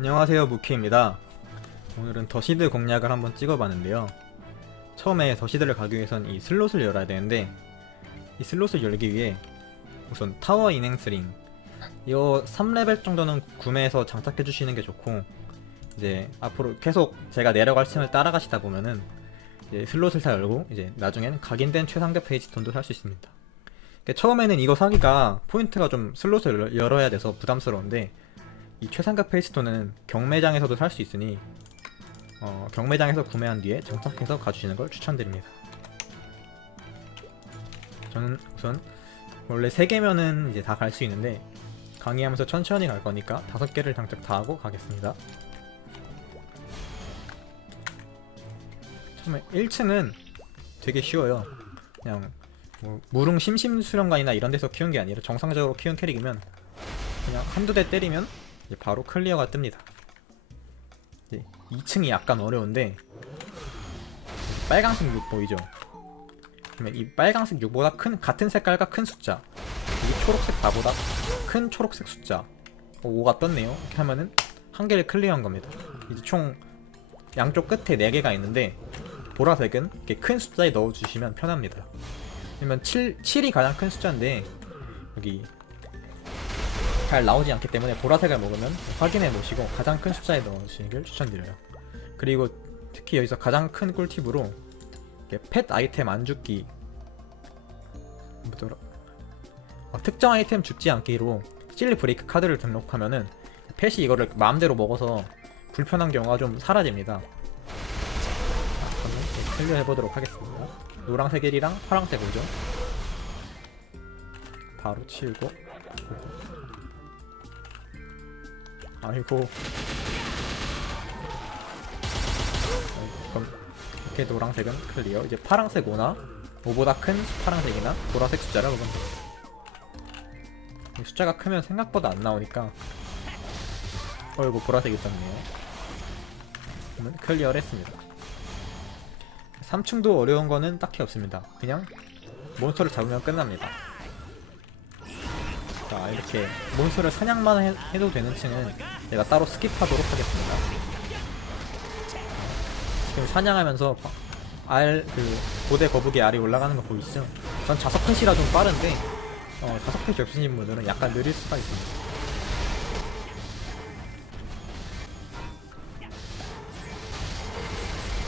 안녕하세요, 무키입니다. 오늘은 더시드 공략을 한번 찍어봤는데요. 처음에 더시드를 가기 위해선 이 슬롯을 열어야 되는데, 이 슬롯을 열기 위해 우선 타워 인행스링 이거 3레벨 정도는 구매해서 장착해 주시는 게 좋고, 이제 앞으로 계속 제가 내려갈 층을 따라가시다 보면은 이제 슬롯을 다 열고 이제 나중엔 각인된 최상급 페이지톤도 살 수 있습니다. 처음에는 이거 사기가 포인트가 좀 슬롯을 열어야 돼서 부담스러운데, 이 최상급 페이스톤은 경매장에서도 살 수 있으니 경매장에서 구매한 뒤에 장착해서 가주시는 걸 추천드립니다. 저는 우선 원래 3개면은 이제 다 갈 수 있는데 강의하면서 천천히 갈 거니까 5개를 장착 다 하고 가겠습니다. 처음에 1층은 되게 쉬워요. 그냥 뭐 무릉 심심수련관이나 이런 데서 키운 게 아니라 정상적으로 키운 캐릭이면 그냥 한두 대 때리면 바로 클리어가 뜹니다. 2층이 약간 어려운데, 빨강색 6 보이죠? 그러면 이 빨강색 6보다 큰 같은 색깔과 큰 숫자, 이 초록색 4보다 큰 초록색 숫자 5가 떴네요. 이렇게 하면은 한 개를 클리어한 겁니다. 이제 총 양쪽 끝에 4개가 있는데, 보라색은 이렇게 큰 숫자에 넣어주시면 편합니다. 그러면 7이 가장 큰 숫자인데 여기 잘 나오지 않기 때문에 보라색을 먹으면 확인해 놓으시고 가장 큰 숫자에 넣으시길 추천드려요. 그리고 특히 여기서 가장 큰 꿀팁으로 펫 아이템 안 죽기, 특정 아이템 죽지 않기로 실리 브레이크 카드를 등록하면은 펫이 이거를 마음대로 먹어서 불편한 경우가 좀 사라집니다. 그러면 클리어 해보도록 하겠습니다. 노란색 1이랑 파란색 5죠. 바로 치우고, 아이고. 그럼 이렇게 노란색은 클리어. 이제 파란색 5나 5보다 큰 파란색이나 보라색 숫자를 먹으면 돼요. 숫자가 크면 생각보다 안 나오니까. 어이구, 보라색 있었네요. 그러면 클리어를 했습니다. 3층도 어려운 거는 딱히 없습니다. 그냥 몬스터를 잡으면 끝납니다. 자, 이렇게 몬스터를 사냥만 해도 되는 층은 제가 따로 스킵하도록 하겠습니다. 지금 사냥하면서 고대 거북이 알이 올라가는 거 보이시죠? 전 자석 컷이라 좀 빠른데 자석 컷이 없으신 분들은 약간 느릴 수가 있습니다.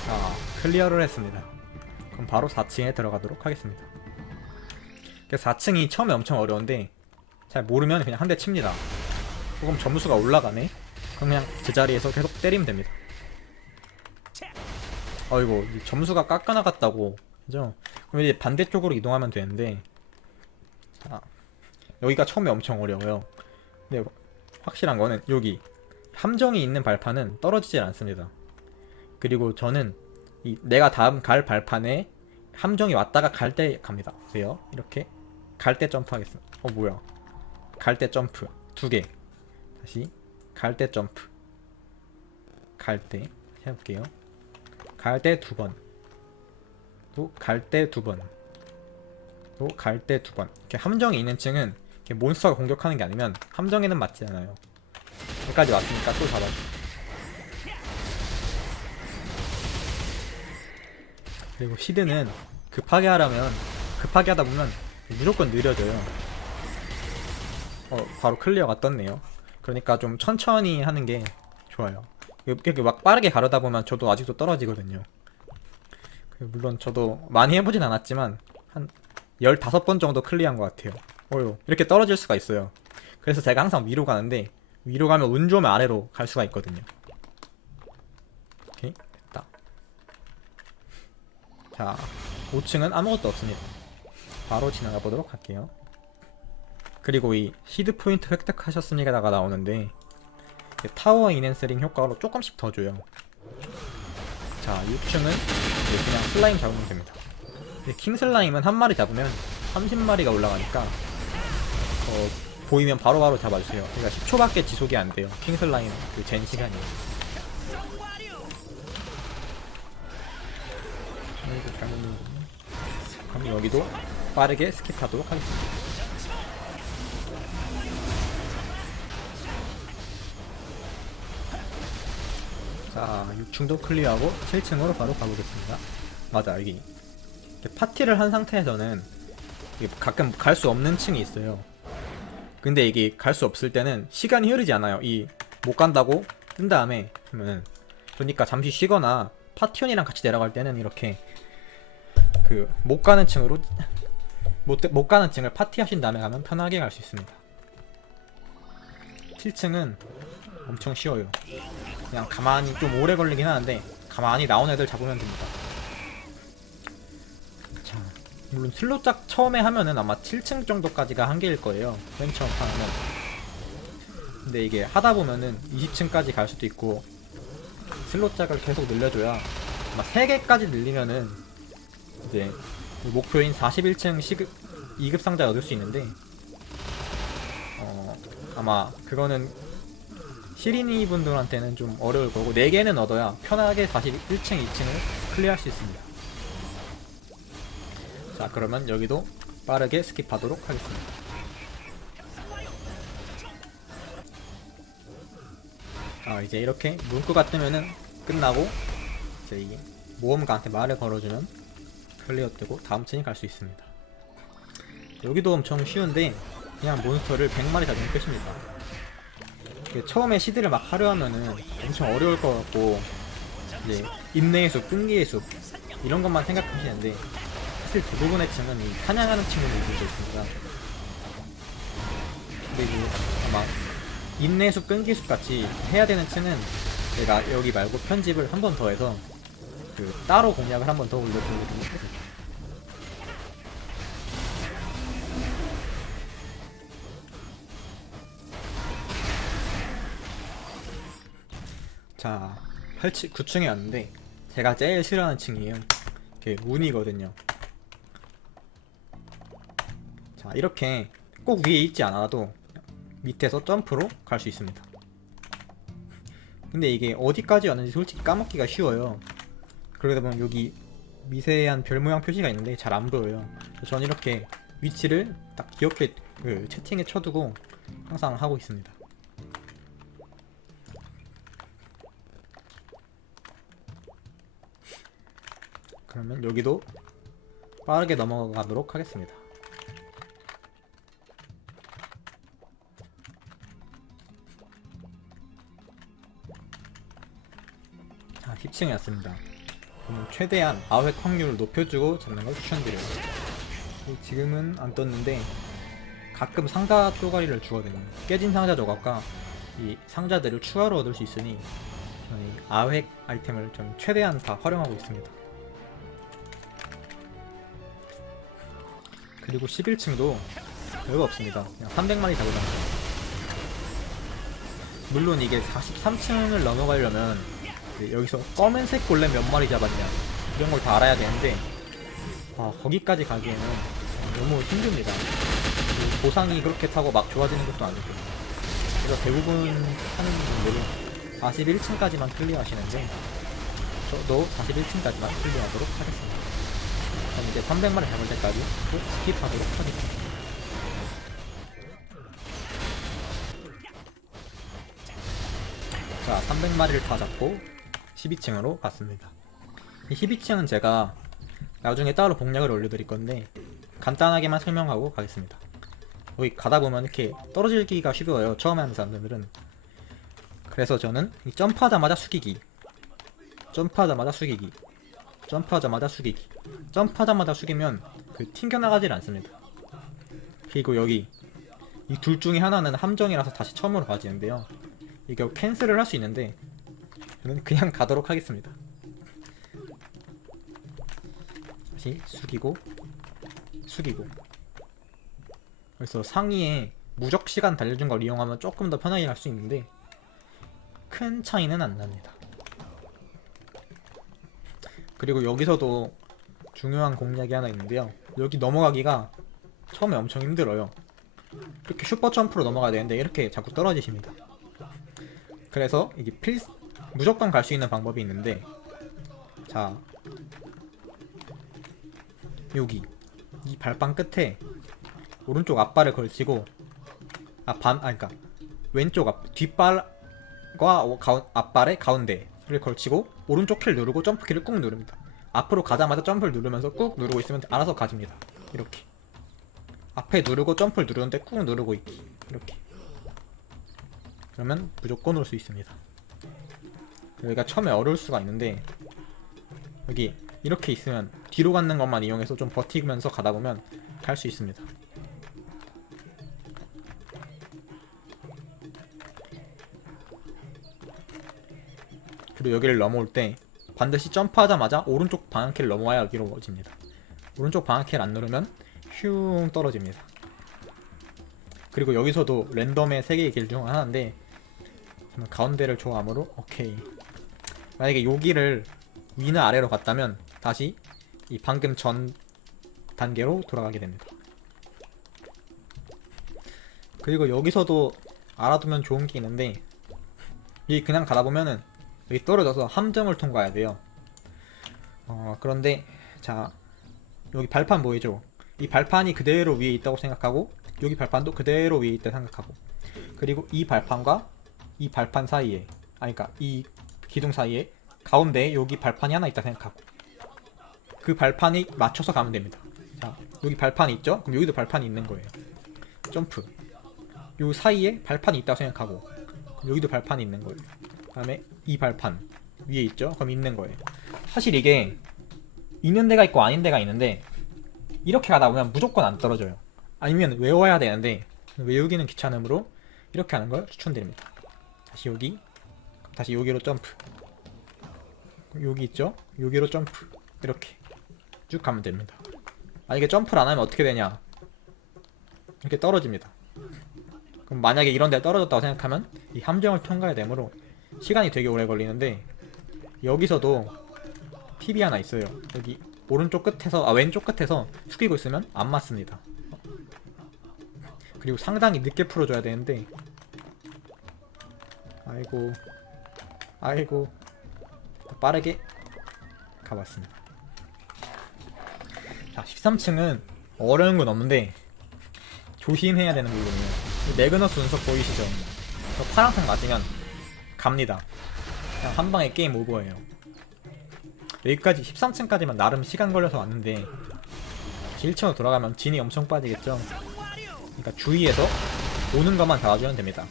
자, 클리어를 했습니다. 그럼 바로 4층에 들어가도록 하겠습니다. 4층이 처음에 엄청 어려운데 잘 모르면 그냥 한 대 칩니다. 그럼 점수가 올라가네? 그럼 그냥 제자리에서 계속 때리면 됩니다. 어이구, 점수가 깎아나갔다고. 그죠? 그럼 이제 반대쪽으로 이동하면 되는데, 자, 여기가 처음에 엄청 어려워요. 근데 확실한 거는 여기 함정이 있는 발판은 떨어지질 않습니다. 그리고 저는 내가 다음 갈 발판에 함정이 왔다가 갈 때 갑니다. 보세요. 이렇게 갈 때 점프하겠습니다. 뭐야? 갈 때 점프 2개. 다시 갈 때 점프. 갈 때 해볼게요. 갈 때 2번. 또 갈 때 2번. 또 갈 때 2번. 이렇게 함정이 있는 층은 이렇게 몬스터가 공격하는 게 아니면 함정에는 맞지 않아요. 여기까지 왔으니까 또 잡아줘. 그리고 시드는 급하게 하다 보면 무조건 느려져요. 바로 클리어가 떴네요. 그러니까 좀 천천히 하는 게 좋아요. 이렇게 막 빠르게 가려다 보면 저도 아직도 떨어지거든요. 물론 저도 많이 해보진 않았지만 한 15번 정도 클리어한 것 같아요. 이렇게 떨어질 수가 있어요. 그래서 제가 항상 위로 가는데, 위로 가면 운 좋으면 아래로 갈 수가 있거든요. 오케이, 됐다. 자, 5층은 아무것도 없습니다. 바로 지나가 보도록 할게요. 그리고 이 시드 포인트 획득하셨습니다가 나오는데, 타워 인핸스링 효과로 조금씩 더 줘요. 자, 6층은 그냥 슬라임 잡으면 됩니다. 킹 슬라임은 한 마리 잡으면 30마리가 올라가니까 보이면 바로바로 잡아주세요. 그러니까 10초밖에 지속이 안 돼요. 킹 슬라임 그 젠 시간이. 그럼 여기도 빠르게 스킵하도록 하겠습니다. 자, 6층도 클리어하고 7층으로 바로 가보겠습니다. 맞아, 여기 이렇게 파티를 한 상태에서는 이게 가끔 갈 수 없는 층이 있어요. 근데 이게 갈 수 없을 때는 시간이 흐르지 않아요. 이 못 간다고 뜬 다음에 그러면은, 그러니까 잠시 쉬거나 파티원이랑 같이 내려갈 때는 이렇게 그 못 가는 층으로 못 가는 층을 파티하신 다음에 가면 편하게 갈 수 있습니다. 7층은 엄청 쉬워요. 그냥 가만히 좀 오래 걸리긴 하는데 가만히 나온 애들 잡으면 됩니다. 자, 물론 슬롯작 처음에 하면은 아마 7층 정도까지가 한계일 거예요. 맨 처음 하면. 근데 이게 하다 보면은 20층까지 갈 수도 있고, 슬롯작을 계속 늘려줘야 아마 3개까지 늘리면은 이제 목표인 41층 2급 상자 얻을 수 있는데, 아마 그거는 시린이 분들한테는 좀 어려울 거고, 4개는 얻어야 편하게 41층 2층을 클리어할 수 있습니다. 자, 그러면 여기도 빠르게 스킵하도록 하겠습니다. 이제 이렇게 문구가 뜨면은 끝나고, 이제 이 모험가한테 말을 걸어주면 클리어 뜨고 다음 층이 갈 수 있습니다. 여기도 엄청 쉬운데 그냥 몬스터를 100마리 잡으면 끝입니다. 처음에 시드를 막 하려 하면은 엄청 어려울 것 같고, 이제 인내의 숲, 끈기의 숲 이런 것만 생각하시는데, 사실 대부분의 층은 이 사냥하는 층으로 이루어져 있습니다. 그리고 아마 인내의 숲, 끈기의 숲 같이 해야 되는 층은 제가 여기 말고 편집을 한 번 더 해서 그 따로 공략을 한 번 더 올려드리도록 하겠습니다. 자, 9층에 왔는데 제가 제일 싫어하는 층이에요. 이게 운이거든요. 자, 이렇게 꼭 위에 있지 않아도 밑에서 점프로 갈 수 있습니다. 근데 이게 어디까지 왔는지 솔직히 까먹기가 쉬워요. 그러다 보면 여기 미세한 별 모양 표시가 있는데 잘 안 보여요. 전 이렇게 위치를 딱 기억해 채팅에 쳐두고 항상 하고 있습니다. 그러면 여기도 빠르게 넘어가도록 하겠습니다. 자, 10층에 왔습니다. 최대한 아획 확률을 높여주고 잡는 걸 추천드려요. 지금은 안 떴는데 가끔 상자 쪼가리를 주거든요. 깨진 상자 조각과 이 상자들을 추가로 얻을 수 있으니 저는 아획 아이템을 좀 최대한 다 활용하고 있습니다. 그리고 11층도 별거 없습니다. 그냥 300마리 잡으면 돼요. 물론 이게 43층을 넘어가려면 여기서 검은색 골렘 몇 마리 잡았냐 이런 걸 다 알아야 되는데, 거기까지 가기에는 너무 힘듭니다. 보상이 그렇게 타고 막 좋아지는 것도 아니고. 그래서 대부분 하는 분들은 41층까지만 클리어 하시는데, 저도 41층까지만 클리어하도록 하겠습니다. 그럼 이제 300마리 잡을 때까지 또 스킵하도록 하겠습니다. 자, 300마리를 다 잡고 12층으로 갔습니다. 이 12층은 제가 나중에 따로 공략을 올려드릴 건데 간단하게만 설명하고 가겠습니다. 여기 가다 보면 이렇게 떨어지기가 쉬워요, 처음에 하는 사람들은. 그래서 저는 이 점프하자마자 숙이기, 점프하자마자 숙이기, 점프하자마자 숙이기, 점프하자마자 숙이면 튕겨나가질 않습니다. 그리고 여기 이 둘 중에 하나는 함정이라서 다시 처음으로 가지는데요, 이게 캔슬을 할 수 있는데 저는 그냥 가도록 하겠습니다. 다시 숙이고 숙이고. 그래서 상위에 무적 시간 달려준 걸 이용하면 조금 더 편하게 갈 수 있는데 큰 차이는 안 납니다. 그리고 여기서도 중요한 공략이 하나 있는데요, 여기 넘어가기가 처음에 엄청 힘들어요. 이렇게 슈퍼 점프로 넘어가야 되는데 이렇게 자꾸 떨어지십니다. 그래서 이게 무조건 갈 수 있는 방법이 있는데, 자, 여기 이 발판 끝에 오른쪽 앞발을 걸치고, 그러니까 왼쪽 뒷발과 앞발의 가운데 를 걸치고 오른쪽 키를 누르고 점프 키를 꾹 누릅니다. 앞으로 가자마자 점프를 누르면서 꾹 누르고 있으면 알아서 가집니다. 이렇게 앞에 누르고 점프를 누르는데 꾹 누르고 있기. 이렇게 그러면 무조건 올 수 있습니다. 여기가 처음에 어려울 수가 있는데 여기 이렇게 있으면 뒤로 가는 것만 이용해서 좀 버티면서 가다 보면 갈 수 있습니다. 그리고 여기를 넘어올 때 반드시 점프하자마자 오른쪽 방향키를 넘어와야 여기로 오집니다. 오른쪽 방향키를 안 누르면 슝 떨어집니다. 그리고 여기서도 랜덤의 3개의 길 중 하나인데 저는 가운데를 좋아하므로 오케이. 만약에 여기를 위나 아래로 갔다면 다시 이 방금 전 단계로 돌아가게 됩니다. 그리고 여기서도 알아두면 좋은 게 있는데 여기 그냥 가다 보면은 여기 떨어져서 함정을 통과해야 돼요. 그런데 자 여기 발판 보이죠? 이 발판이 그대로 위에 있다고 생각하고 여기 발판도 그대로 위에 있다고 생각하고 그리고 이 발판과 이 발판 사이에 그러니까 이 기둥 사이에 가운데에 여기 발판이 하나 있다 생각하고 그 발판이 맞춰서 가면 됩니다. 자 여기 발판이 있죠? 그럼 여기도 발판이 있는 거예요. 점프. 요 사이에 발판이 있다고 생각하고 그럼 여기도 발판이 있는 거예요. 그 다음에 이 발판 위에 있죠? 그럼 있는 거예요. 사실 이게 있는 데가 있고 아닌 데가 있는데 이렇게 가다 보면 무조건 안 떨어져요. 아니면 외워야 되는데 외우기는 귀찮으므로 이렇게 하는 걸 추천드립니다. 다시 여기 다시 여기로 점프 여기 있죠? 여기로 점프 이렇게 쭉 가면 됩니다. 이게 점프를 안 하면 어떻게 되냐 이렇게 떨어집니다. 그럼 만약에 이런 데 떨어졌다고 생각하면 이 함정을 통과해야 되므로 시간이 되게 오래 걸리는데 여기서도 팁이 하나 있어요. 여기 오른쪽 끝에서 왼쪽 끝에서 숙이고 있으면 안 맞습니다. 그리고 상당히 늦게 풀어줘야 되는데 아이고 빠르게 가봤습니다. 자 13층은 어려운 건 없는데 조심해야 되는 부분이에요. 매그너스 운석 보이시죠? 저 파란색 맞으면 갑니다. 그냥 한방에 게임 오버예요. 여기까지 13층까지만 나름 시간 걸려서 왔는데 1층으로 돌아가면 진이 엄청 빠지겠죠? 그러니까 주위에서 오는 것만 잡아주면 됩니다.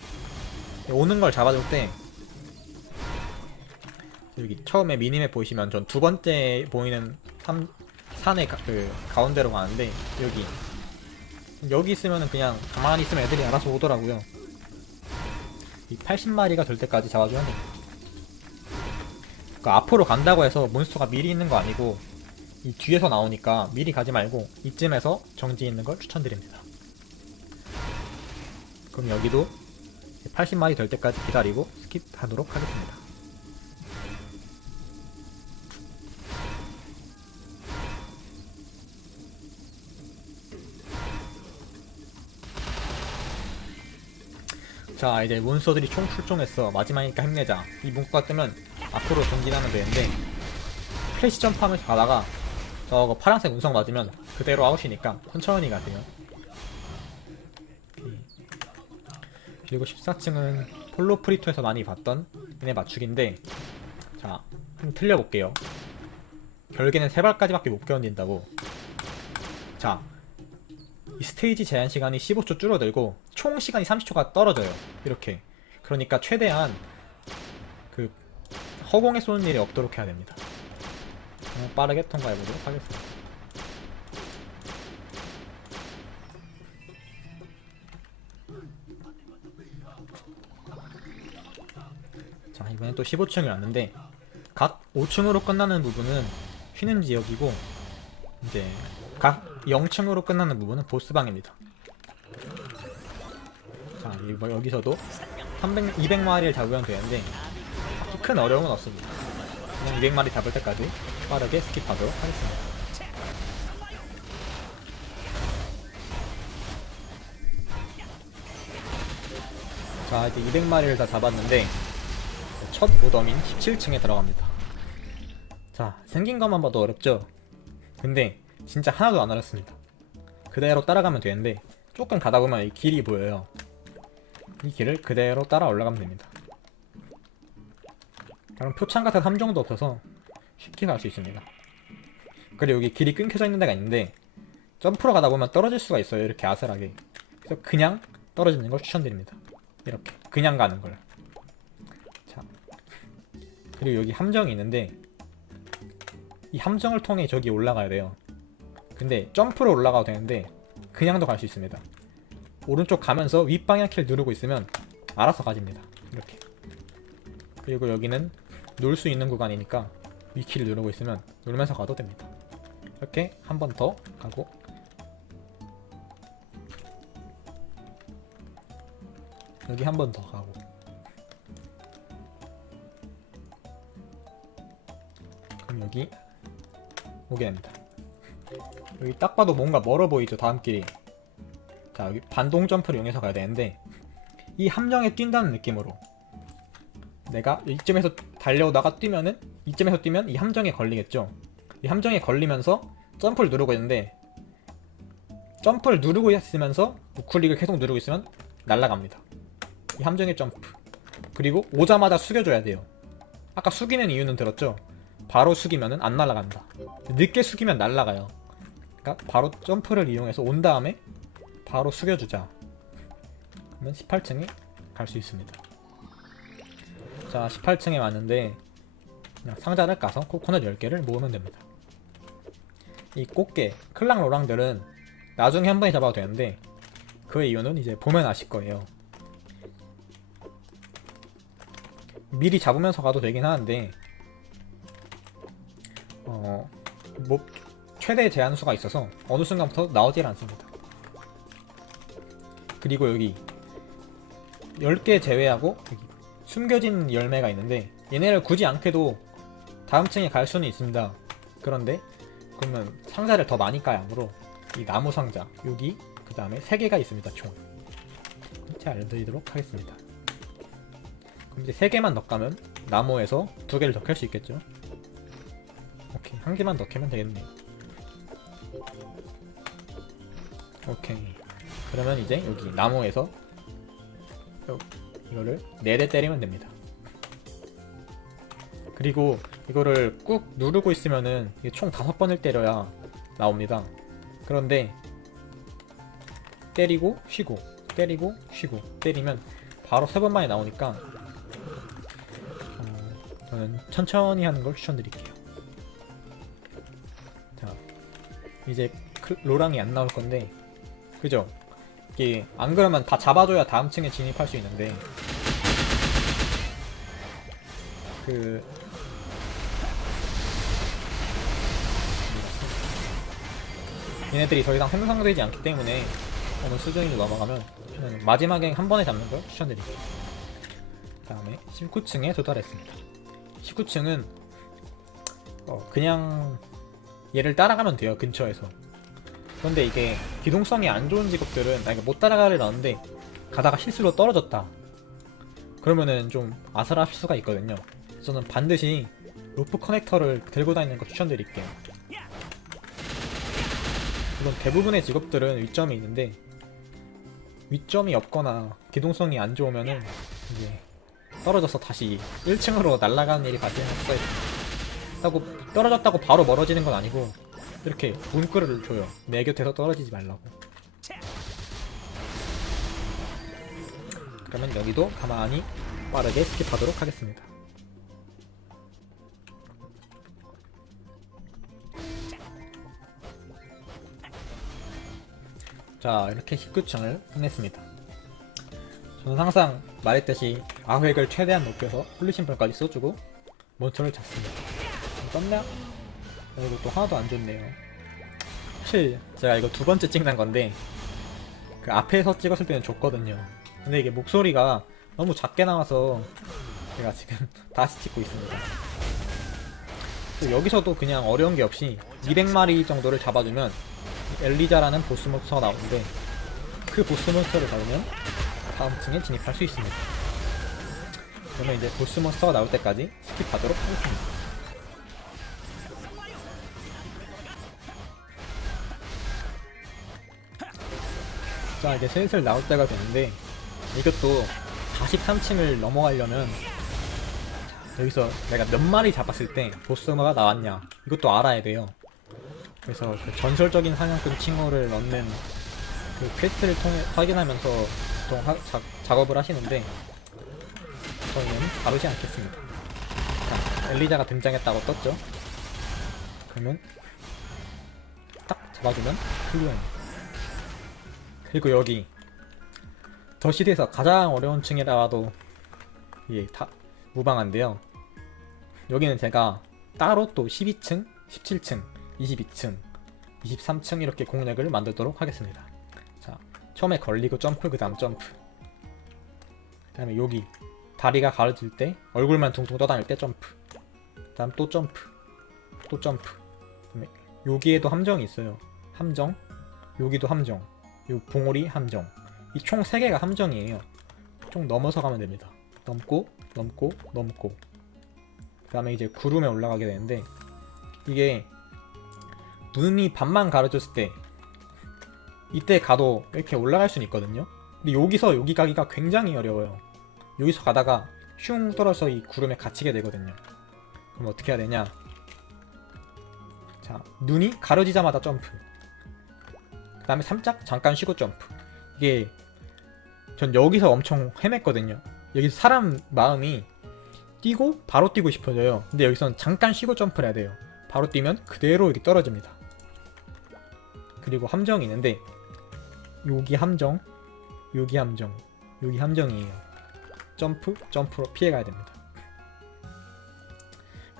오는 걸 잡아줄 때 여기 처음에 미니맵 보시면 전 두 번째 보이는 산의 가운데로 가는데 여기 있으면은 그냥 가만히 있으면 애들이 알아서 오더라고요. 이 80마리가 될 때까지 잡아주면 됩니다. 그러니까 앞으로 간다고 해서 몬스터가 미리 있는 거 아니고 이 뒤에서 나오니까 미리 가지 말고 이쯤에서 정지 있는 걸 추천드립니다. 그럼 여기도 80마리 될 때까지 기다리고 스킵하도록 하겠습니다. 자 이제 몬스터들이 총 출동했어. 마지막이니까 힘내자. 이 문구가 뜨면 앞으로 전진하면 되는데 플래시 점프하면서 가다가 저거 파란색 운석 맞으면 그대로 아웃이니까 천천히 가세요. 그리고 14층은 폴로 프리토에서 많이 봤던 얘네 맞추기인데 자 한번 틀려볼게요. 결계는 3발까지밖에 못 견딘다고. 자 이 스테이지 제한 시간이 15초 줄어들고 총 시간이 30초가 떨어져요. 이렇게. 그러니까 최대한 그 허공에 쏘는 일이 없도록 해야 됩니다. 빠르게 통과해보도록 하겠습니다. 자 이번엔 또 15층이 왔는데 각 5층으로 끝나는 부분은 쉬는 지역이고 이제 각 0층으로 끝나는 부분은 보스방입니다. 자 여기서도 200마리를 잡으면 되는데 큰 어려움은 없습니다. 그냥 200마리 잡을 때까지 빠르게 스킵하도록 하겠습니다. 자 이제 200마리를 다 잡았는데 첫 무덤인 17층에 들어갑니다. 자 생긴 것만 봐도 어렵죠? 근데 진짜 하나도 안 어렵습니다. 그대로 따라가면 되는데 조금 가다 보면 이 길이 보여요. 이 길을 그대로 따라 올라가면 됩니다. 그럼 표창 같은 함정도 없어서 쉽게 갈 수 있습니다. 그리고 여기 길이 끊겨져 있는 데가 있는데 점프로 가다 보면 떨어질 수가 있어요. 이렇게 아슬하게. 그래서 그냥 떨어지는 걸 추천드립니다. 이렇게 그냥 가는 걸. 자, 그리고 여기 함정이 있는데 이 함정을 통해 저기 올라가야 돼요. 근데 점프로 올라가도 되는데 그냥도 갈 수 있습니다. 오른쪽 가면서 윗방향 키를 누르고 있으면 알아서 가집니다. 이렇게. 그리고 여기는 놀 수 있는 구간이니까 위키를 누르고 있으면 놀면서 가도 됩니다. 이렇게 한 번 더 가고 여기 한 번 더 가고 그럼 여기 오게 됩니다. 여기 딱 봐도 뭔가 멀어 보이죠? 다음 길이. 자, 여기 반동 점프를 이용해서 가야 되는데 이 함정에 뛴다는 느낌으로 내가 이쯤에서 달려오다가 뛰면은 이쯤에서 뛰면 이 함정에 걸리겠죠. 이 함정에 걸리면서 점프를 누르고 있는데 점프를 누르고 있으면서 우클릭을 계속 누르고 있으면 날아갑니다. 이 함정의 점프. 그리고 오자마자 숙여줘야 돼요. 아까 숙이는 이유는 들었죠? 바로 숙이면은 안 날아간다. 늦게 숙이면 날아가요. 그러니까 바로 점프를 이용해서 온 다음에 바로 숙여주자. 그러면 18층에 갈 수 있습니다. 자, 18층에 왔는데 그냥 상자를 까서 코코넛 10개를 모으면 됩니다. 이 꽃게, 클랑 로랑들은 나중에 한 번에 잡아도 되는데 그 이유는 이제 보면 아실 거예요. 미리 잡으면서 가도 되긴 하는데 뭐 최대 제한 수가 있어서 어느 순간부터 나오질 않습니다. 그리고 여기 10개 제외하고 여기 숨겨진 열매가 있는데 얘네를 굳이 안 캐도 다음 층에 갈 수는 있습니다. 그런데 그러면 상자를 더 많이 까야 하므로 이 나무 상자 여기 그 다음에 3개가 있습니다. 총. 제가 알려드리도록 하겠습니다. 그럼 이제 3개만 더 까면 나무에서 2개를 더 캘 수 있겠죠. 오케이, 1개만 더 캐면 되겠네요. 오케이, 그러면 이제 여기 나무에서 이거를 4대 때리면 됩니다. 그리고 이거를 꾹 누르고 있으면은 이게 총 5번을 때려야 나옵니다. 그런데 때리고 쉬고 때리고 쉬고 때리면 바로 3번 만에 나오니까 저는 천천히 하는 걸 추천드릴게요. 자, 이제 로랑이 안 나올 건데 그죠? 이게 안 그러면 다 잡아줘야 다음 층에 진입할 수 있는데 얘네들이 더 이상 생성되지 않기 때문에 어느 수준이 넘어가면 저는 마지막에 한 번에 잡는 걸 추천드릴게요. 다음에 19층에 도달했습니다. 19층은 그냥 얘를 따라가면 돼요. 근처에서. 그런데 이게 기동성이 안 좋은 직업들은 못 따라가려 하는데 가다가 실수로 떨어졌다. 그러면은 좀 아슬할 수가 있거든요. 저는 반드시 로프 커넥터를 들고 다니는 거 추천드릴게요. 물론 대부분의 직업들은 위점이 있는데 위점이 없거나 기동성이 안 좋으면은 이제 떨어져서 다시 1층으로 날아가는 일이 발생할 수가 있습니다. 떨어졌다고 바로 멀어지는 건 아니고 이렇게 문구를 줘요. 내 곁에서 떨어지지 말라고. 그러면 여기도 가만히 빠르게 스킵하도록 하겠습니다. 자, 이렇게 19층을 끝냈습니다. 저는 항상 말했듯이 아획을 최대한 높여서 홀리심플까지 써주고 몬스터를 잡습니다. 떴나? 이거 또 하나도 안 좋네요. 사실 제가 이거 2번째 찍는 건데 그 앞에서 찍었을 때는 좋거든요. 근데 이게 목소리가 너무 작게 나와서 제가 지금 다시 찍고 있습니다. 여기서도 그냥 어려운 게 없이 200마리 정도를 잡아주면 엘리자라는 보스몬스터가 나오는데 그 보스몬스터를 잡으면 다음 층에 진입할 수 있습니다. 그러면 이제 보스몬스터가 나올 때까지 스킵하도록 하겠습니다. 자, 이제 슬슬 나올 때가 되는데 이것도 43층을 넘어가려면 여기서 내가 몇 마리 잡았을 때 보스가 나왔냐 이것도 알아야 돼요. 그래서 그 전설적인 사냥꾼 칭호를 얻는 그 퀘스트를 통해 확인하면서 보통 작업을 하시는데 저희는 다루지 않겠습니다. 자, 엘리자가 등장했다고 떴죠. 그러면 딱 잡아주면 훌륭해. 그리고 여기 더 시대에서 가장 어려운 층이라도 이게 다 무방한데요. 여기는 제가 따로 또 12층, 17층, 22층, 23층 이렇게 공략을 만들도록 하겠습니다. 자, 처음에 걸리고 점프, 그 다음 점프, 그 다음에 여기 다리가 가려질 때 얼굴만 둥둥 떠다닐 때 점프, 그 다음 또 점프, 또 점프, 그다음에 여기에도 함정이 있어요. 함정, 여기도 함정, 요 봉우리 함정, 이 총 3개가 함정이에요. 총 넘어서 가면 됩니다. 넘고 넘고 넘고, 그 다음에 이제 구름에 올라가게 되는데, 이게 눈이 반만 가려졌을 때 이때 가도 이렇게 올라갈 수는 있거든요. 근데 여기서 여기 가기가 굉장히 어려워요. 여기서 가다가 슝 떨어져서 이 구름에 갇히게 되거든요. 그럼 어떻게 해야 되냐. 자, 눈이 가려지자마자 점프, 그 다음에 살짝 잠깐 쉬고 점프. 이게 전 여기서 엄청 헤맸거든요. 여기서 사람 마음이 뛰고 바로 뛰고 싶어져요. 근데 여기서는 잠깐 쉬고 점프를 해야 돼요. 바로 뛰면 그대로 이렇게 떨어집니다. 그리고 함정이 있는데 여기 함정, 여기 함정, 여기 함정이에요. 점프, 점프로 피해가야 됩니다.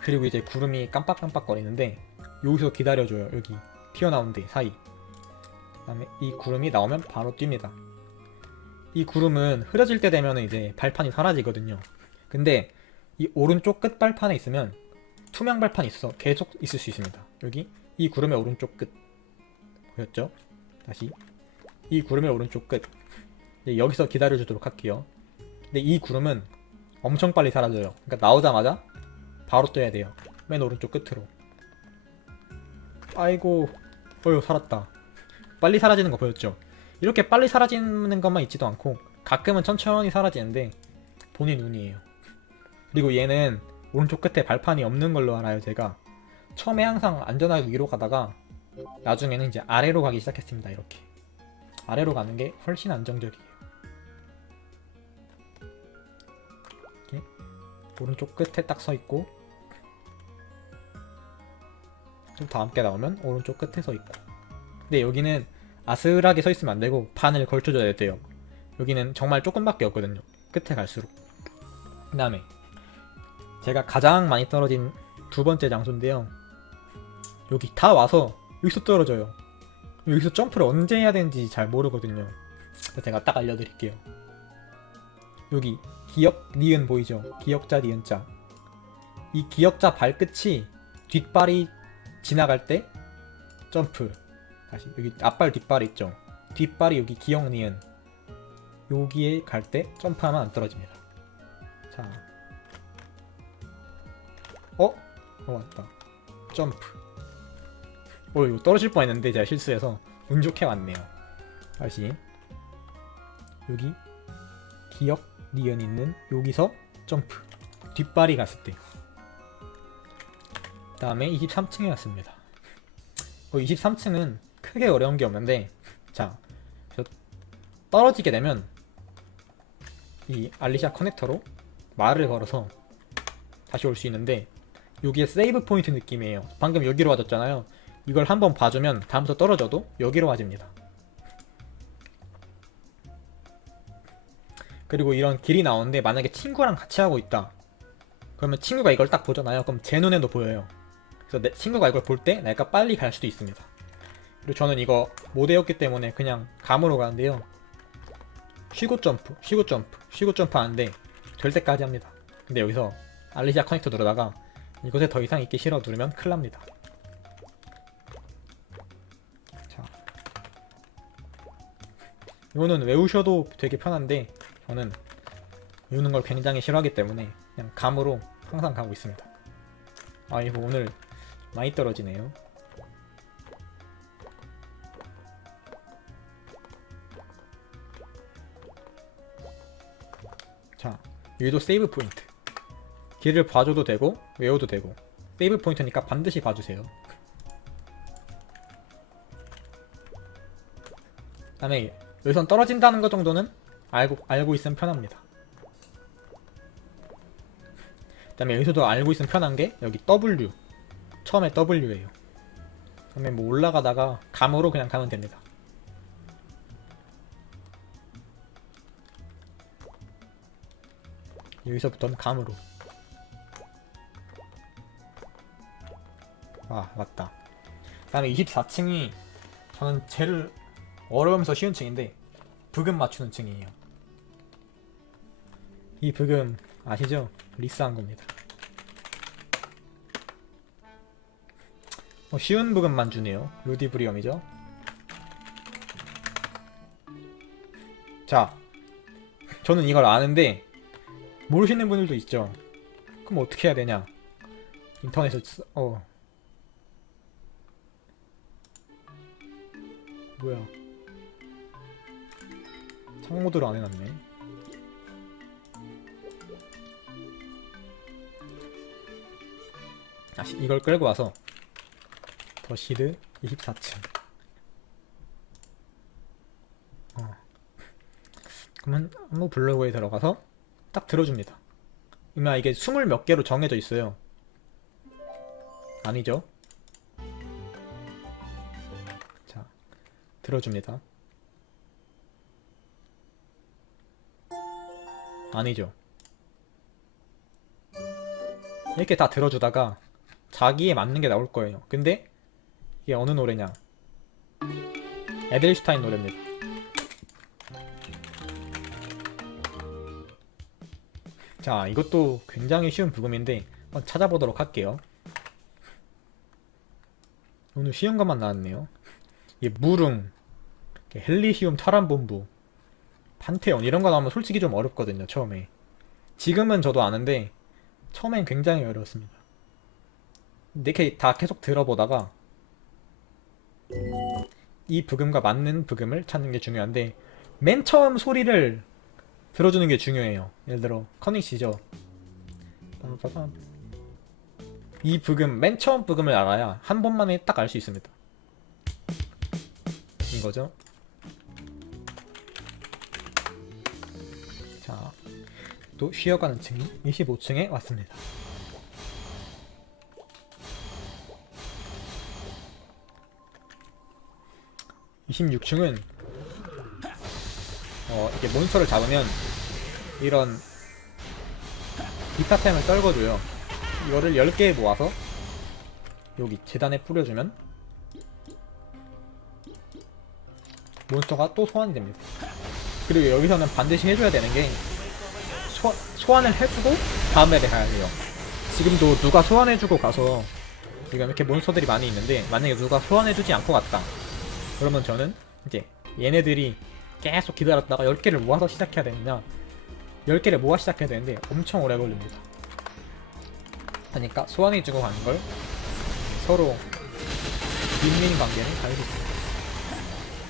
그리고 이제 구름이 깜빡깜빡 거리는데 여기서 기다려줘요. 여기 튀어나온 데 사이. 그 다음에 이 구름이 나오면 바로 뜁니다. 이 구름은 흐려질 때 되면 이제 발판이 사라지거든요. 근데 이 오른쪽 끝 발판에 있으면 투명 발판이 있어서 계속 있을 수 있습니다. 여기 이 구름의 오른쪽 끝 보였죠? 다시 이 구름의 오른쪽 끝. 여기서 기다려주도록 할게요. 근데 이 구름은 엄청 빨리 사라져요. 그러니까 나오자마자 바로 떠야 돼요. 맨 오른쪽 끝으로. 아이고, 어휴, 살았다. 빨리 사라지는 거 보였죠? 이렇게 빨리 사라지는 것만 있지도 않고 가끔은 천천히 사라지는데 본인 운이에요. 그리고 얘는 오른쪽 끝에 발판이 없는 걸로 알아요. 제가 처음에 항상 안전하게 위로 가다가 나중에는 이제 아래로 가기 시작했습니다. 이렇게 아래로 가는 게 훨씬 안정적이에요. 이렇게 오른쪽 끝에 딱 서 있고, 좀 더 함께 나오면 오른쪽 끝에 서 있고. 근데 여기는 아슬하게 서 있으면 안 되고 반을 걸쳐줘야 돼요. 여기는 정말 조금밖에 없거든요. 끝에 갈수록. 그 다음에 제가 가장 많이 떨어진 두 번째 장소인데요. 여기 다 와서 여기서 떨어져요. 여기서 점프를 언제 해야 되는지 잘 모르거든요. 그래서 제가 딱 알려드릴게요. 여기 기역 니은 보이죠? 기역자 니은자. 이 기역자 발끝이 뒷발이 지나갈 때 점프. 다시 여기 앞발 뒷발 있죠? 뒷발이 여기 기역 니은 여기에 갈 때 점프하면 안 떨어집니다. 자, 맞다. 점프. 이거 떨어질 뻔했는데 제가 실수해서 운 좋게 왔네요. 다시 여기 기역 니은 있는 여기서 점프. 뒷발이 갔을 때. 다음에 23층에 왔습니다. 23층은 크게 어려운 게 없는데, 자, 떨어지게 되면 이 알리샤 커넥터로 말을 걸어서 다시 올 수 있는데, 여기에 세이브 포인트 느낌이에요. 방금 여기로 와줬잖아요. 이걸 한번 봐주면 다음부터 떨어져도 여기로 와집니다. 그리고 이런 길이 나오는데 만약에 친구랑 같이 하고 있다, 그러면 친구가 이걸 딱 보잖아요. 그럼 제 눈에도 보여요. 그래서 내 친구가 이걸 볼 때 내가 빨리 갈 수도 있습니다. 그리고 저는 이거 못 외웠기 때문에 그냥 감으로 가는데요. 쉬고 점프, 쉬고 점프, 쉬고 점프 하는데 될 때까지 합니다. 근데 여기서 알리샤 커넥터 누르다가 이곳에 더 이상 있기 싫어 누르면 큰일 납니다. 자, 이거는 외우셔도 되게 편한데 저는 외우는 걸 굉장히 싫어하기 때문에 그냥 감으로 항상 가고 있습니다. 이거 오늘 많이 떨어지네요. 자, 여기도 세이브 포인트. 길을 봐줘도 되고 외워도 되고 세이브 포인트니까 반드시 봐주세요. 그다음에 여기선 떨어진다는 거 정도는 알고 있으면 편합니다. 그다음에 여기서도 알고 있으면 편한 게 여기 W, 처음에 W예요. 그다음에 뭐 올라가다가 감으로 그냥 가면 됩니다. 여기서부터는 감으로. 아 맞다. 그다음에 24층이 저는 제일 어려우면서 쉬운 층인데 브금 맞추는 층이에요. 이 브금 아시죠? 리스한 겁니다. 쉬운 브금만 주네요. 루디브리엄이죠. 자, 저는 이걸 아는데 모르시는 분들도 있죠. 그럼 어떻게 해야 되냐? 인터넷에서 뭐야? 창모드로 안 해놨네. 다시 이걸 끌고 와서 더시드 24층. 그러면 한번 블로그에 들어가서 딱 들어줍니다. 그러면 이게 20 몇 개로 정해져 있어요. 아니죠? 자, 들어줍니다. 아니죠? 이렇게 다 들어주다가 자기에 맞는 게 나올 거예요. 근데 이게 어느 노래냐? 에델슈타인 노래입니다. 자, 이것도 굉장히 쉬운 부금인데 한번 찾아보도록 할게요. 오늘 쉬운 것만 나왔네요. 이게 무릉, 헬리시움 타란본부, 판테온 이런 거 나오면 솔직히 좀 어렵거든요. 처음에. 지금은 저도 아는데 처음엔 굉장히 어려웠습니다. 이렇게 다 계속 들어보다가 이 부금과 맞는 부금을 찾는 게 중요한데 맨 처음 소리를 들어주는 게 중요해요. 예를 들어 커닝시죠. 이 부금, 맨 처음 부금을 알아야 한 번만에 딱 알 수 있습니다. 이거죠. 자, 또 쉬어가는 층이 25층에 왔습니다. (26층은) 이렇게 몬스터를 잡으면 이런 기타템을 떨궈줘요. 이거를 10개 모아서 여기 재단에 뿌려주면 몬스터가 또 소환이 됩니다. 그리고 여기서는 반드시 해줘야 되는 게 소환을 해주고 다음 맵에 가야 돼요. 지금도 누가 소환해주고 가서 지금 이렇게 몬스터들이 많이 있는데 만약에 누가 소환해주지 않고 갔다 그러면 저는 이제 얘네들이 계속 기다렸다가 10개를 모아서 시작해야 되느냐 10개를 모아 시작해야 되는데 엄청 오래 걸립니다. 그러니까 소환해주고 가는 걸 서로 윈윈 관계는 가질 수 있습니다.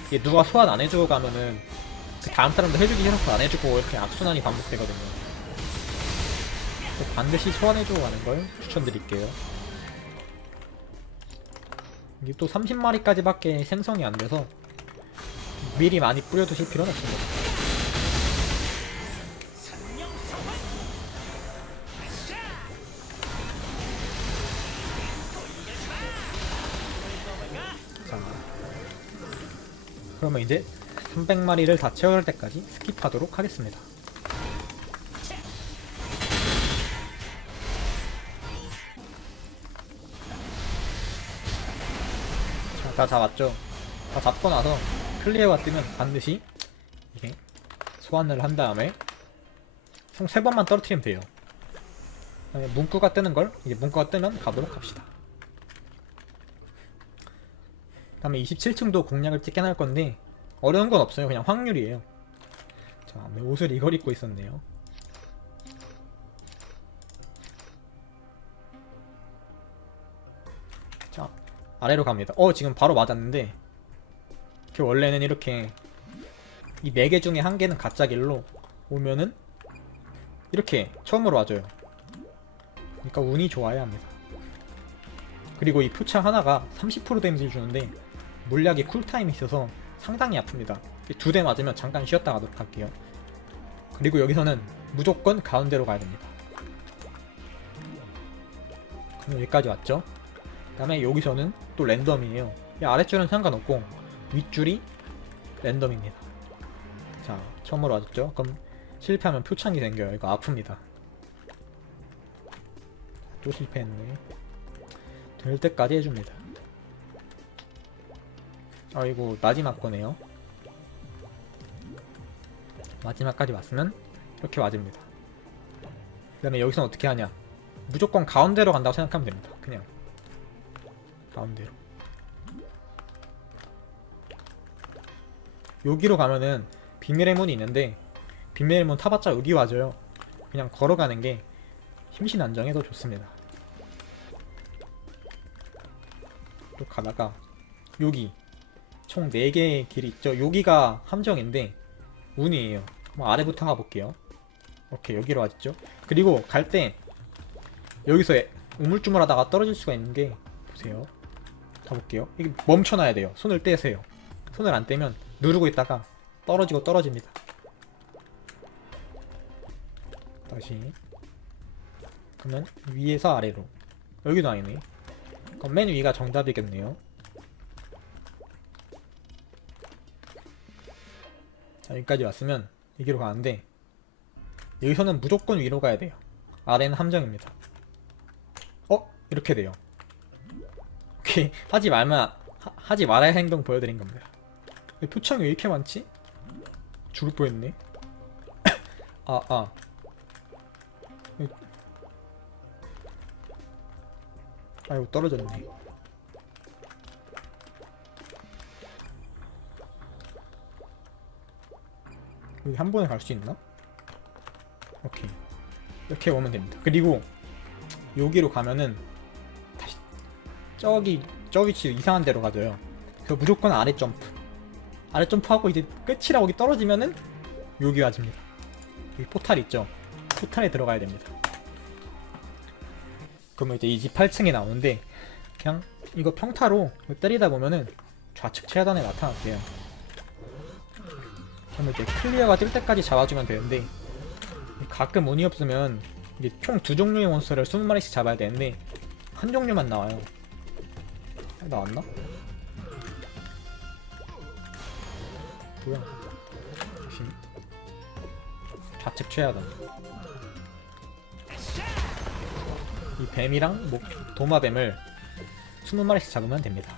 이게 누가 소환 안 해주고 가면은 그 다음 사람도 해주기 싫어서 안 해주고 이렇게 악순환이 반복되거든요. 반드시 소환해주고 가는 걸 추천드릴게요. 이게 또 30마리까지밖에 생성이 안 돼서 미리 많이 뿌려두실 필요는 없습니다. 자, 그러면 이제 300마리를 다 채울 때까지 스킵하도록 하겠습니다. 자, 다 잡았죠? 다 잡고 나서 클리어가 뜨면 반드시 이게 소환을 한 다음에 총 3번만 떨어뜨리면 돼요. 문구가 뜨는 걸 이제 문구가 뜨면 가도록 합시다. 다음에 27층도 공략을 찍게 할 건데 어려운 건 없어요. 그냥 확률이에요. 자, 옷을 이걸 입고 있었네요. 자, 아래로 갑니다. 지금 바로 맞았는데 원래는 이렇게 이 4개 중에 1개는 가짜 길로 오면은 이렇게 처음으로 와줘요. 그러니까 운이 좋아야 합니다. 그리고 이 표창 하나가 30% 데미지를 주는데 물약이 쿨타임이 있어서 상당히 아픕니다. 2대 맞으면 잠깐 쉬었다 가도록 할게요. 그리고 여기서는 무조건 가운데로 가야 됩니다. 그럼 여기까지 왔죠? 그 다음에 여기서는 또 랜덤이에요. 이 아랫줄은 상관없고 윗줄이 랜덤입니다. 자, 처음으로 왔죠? 그럼 실패하면 표창이 생겨요. 이거 아픕니다. 또 실패했네. 될 때까지 해줍니다. 이거 마지막 거네요. 마지막까지 왔으면 이렇게 맞습니다. 그 다음에 여기서는 어떻게 하냐, 무조건 가운데로 간다고 생각하면 됩니다. 그냥 가운데로. 여기로 가면은 비밀의 문이 있는데 비밀의 문 타봤자 여기 와줘요. 그냥 걸어가는 게 심신안정에 더 좋습니다. 또 가다가 여기 총 4개의 길이 있죠. 여기가 함정인데 운이에요. 아래부터 가볼게요. 오케이, 여기로 왔죠. 그리고 갈 때 여기서 우물쭈물하다가 떨어질 수가 있는 게, 보세요. 가볼게요. 이게 멈춰놔야 돼요. 손을 떼세요. 손을 안 떼면 누르고 있다가 떨어지고 떨어집니다. 다시. 그러면 위에서 아래로. 여기도 아니네. 그럼 맨 위가 정답이겠네요. 자, 여기까지 왔으면 여기로 가는데 여기서는 무조건 위로 가야 돼요. 아래는 함정입니다. 이렇게 돼요. 오케이, 하지 말아야 할 행동 보여드린 겁니다. 표창이 왜 이렇게 많지? 죽을 뻔했네. 아이고, 떨어졌네. 여기 한 번에 갈 수 있나? 오케이, 이렇게 오면 됩니다. 그리고 여기로 가면은 다시 저기 이상한 데로 가져요. 그래서 무조건 아래 점프하고 이제 끝이라고 여기 떨어지면은 여기 와줍니다. 여기 포탈 있죠? 포탈에 들어가야 됩니다. 그러면 이제 이 집 8층에 나오는데 그냥 이거 평타로 때리다 보면은 좌측 최하단에 나타날게요. 그러면 이제 클리어가 뜰 때까지 잡아주면 되는데 가끔 운이 없으면 이게 총 2종류의 몬스터를 20마리씩 잡아야 되는데 한 종류만 나와요. 나왔나? 뭐야? 좌측 최하단. 이 뱀이랑 도마뱀을 20마리씩 잡으면 됩니다.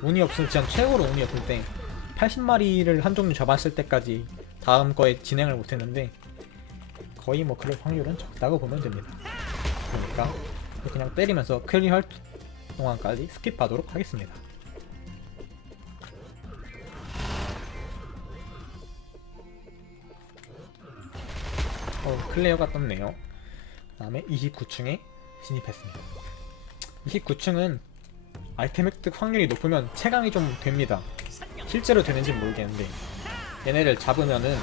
운이 없을 때, 최고로 운이 없을 때 80마리를 한 종류 잡았을 때까지 다음 거에 진행을 못했는데 거의 뭐 그럴 확률은 적다고 보면 됩니다. 그러니까 그냥 때리면서 클리어할 동안까지 스킵하도록 하겠습니다. 클리어가 떴네요. 그 다음에 29층에 진입했습니다. 29층은 아이템 획득 확률이 높으면 체감이 좀 됩니다. 실제로 되는지는 모르겠는데 얘네를 잡으면은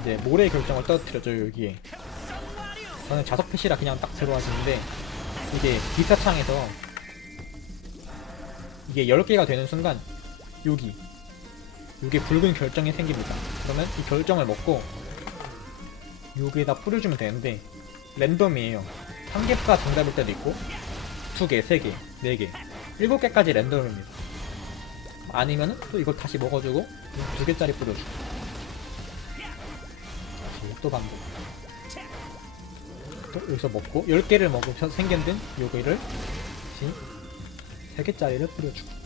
이제 모래의 결정을 떨어뜨려줘요. 여기에 저는 자석 펫이라 그냥 딱 들어와지는데 이게 기사창에서 이게 10개가 되는 순간 여기 붉은 결정이 생깁니다. 그러면 이 결정을 먹고 여기에다 뿌려주면 되는데 랜덤이에요. 1개가 정답일 때도 있고 2개, 3개, 4개, 7개까지 랜덤입니다. 아니면은 또 이걸 다시 먹어주고 2개짜리 뿌려주고 다시 또 반복. 또 여기서 먹고 10개를 먹으면 생겨든 요거를 다시 3개짜리를 뿌려주고.